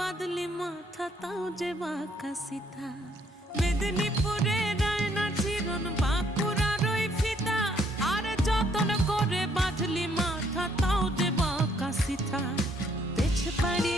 বাদলি মাথা তাও যে বাঁকা সিথা মেদিনীপুরে রায়না চিরন বাঁকুড়ার ওই ফিতা আর যতন করে বাঁধলি মাথা তাও যে বাঁকা সিথা পেছ পাড়ি